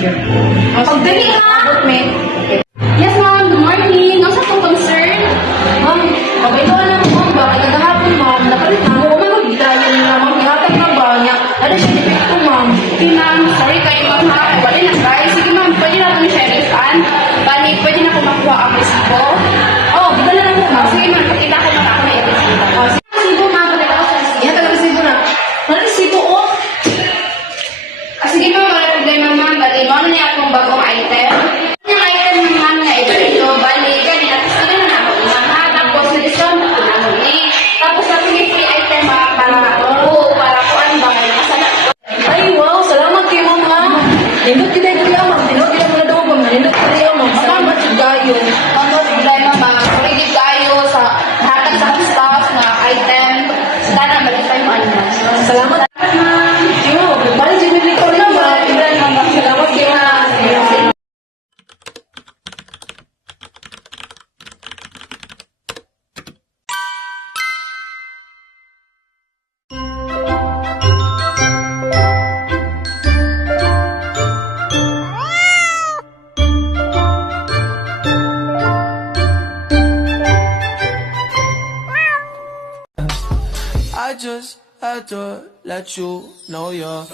manager ko. Pagdali ha! Abot, me. Yes, ma'am. Good morning. Ang sa pong concern? Ma'am, kabaituan lang ma'am ba? Nagagahapon ma'am. Napalit na mo. Ma'am, magbigayan nila ma'am. Ihatag na ba niya? Ano siya defecto ma'am? Okay, ma'am. Sorry kayo, ma'am, ha. Wala na try. Sige, ma'am. Pwede na itong sheriffan. Bali, pwede na ako makuha ang resibo. Oh, bigala lang mo ma'am. Sige, ma'am. Pakita ko na ako na i-resibo. Oh, sige, resibo ma'am. Balik ako sa resibo. Ihatag ang resibo na. Ano resibo oh? Sige, ma'am. Wala problema, ma'am. Bali, mo na akong bagong item. Yung item naman na ito. Bali, ganyan. Sige na ako, ma'am, ha. Tapos, na-discount ko na ako eh. Tapos, natin yung free item, ha. Para ko ano ba kayo. Masala. Ay, wow. Salamat kayo ma'am ha. Nindot kita yung kuya ma'am. Tinawag kita muna daw ma'am. Nindot kita yung ma'am. Salamat sa gayo. Ano problema, ma'am? Ready tayo sa hatag sa staff na item. Sana balik tayo mo ano. Salamat. Ma'am. Yo, balik sa mga recall na ma'am. Salamat kayo ma'am. I just had to let you know you're